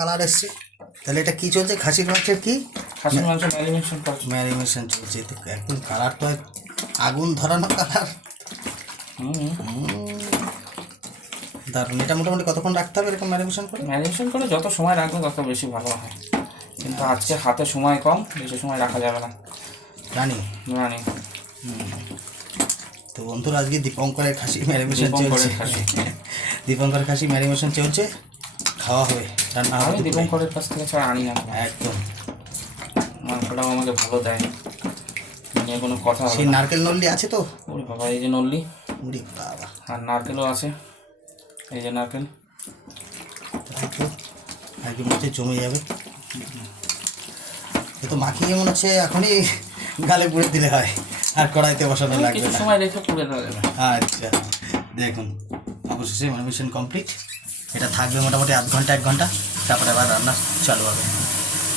Colour এসছে। তাহলে এটা কি চলছে? খাসির মাংসের কি? খাসির মাংস ম্যারিনেশন চলছে। তো একদম কালার তো আগুন ধরানো কালার। দারুণ। এটা মোটামুটি কতক্ষণ রাখতে হবে এরকম ম্যারিনেশন করে? যত সময় রাখবে তত বেশি ভালো হয়, কিন্তু আজকে হাতে সময় কম, বেশি সময় রাখা যাবে না। রানি। তো বন্ধুরা, আজকে দীপঙ্করের খাসি ম্যারিনেশন চলছে। দীপঙ্করের খাসি ম্যারিনেশন চলছে, খাওয়া হবে, রান্না হবে। দীপঙ্করের কাছ থেকে ছাড়া আনি না একদম। মাংসটাও আমাকে ভালো দেয়, নিয়ে কোনো কথা হবে। সেই নারকেল নল্লি আছে তো? ওরে বাবা, এই যে নল্লি, ওরে বাবা, আর নারকেলও আছে, এই যে নারকেল। আজকে মনে হচ্ছে জমে যাবে। এ তো মাখিয়ে মনে হচ্ছে এখনই গালে পুড়ে দিলে হয়, আর কড়াইতে বসানো লাগবে কিছু না। সময় রেখে পুড়ে দেওয়া যাবে। আচ্ছা, দেখুন অবশেষে ম্যারিনেশন কমপ্লিট। এটা থাকবে মোটামুটি আধ ঘন্টা 1 ঘন্টা, তারপরে আবার রান্না চালু হবে।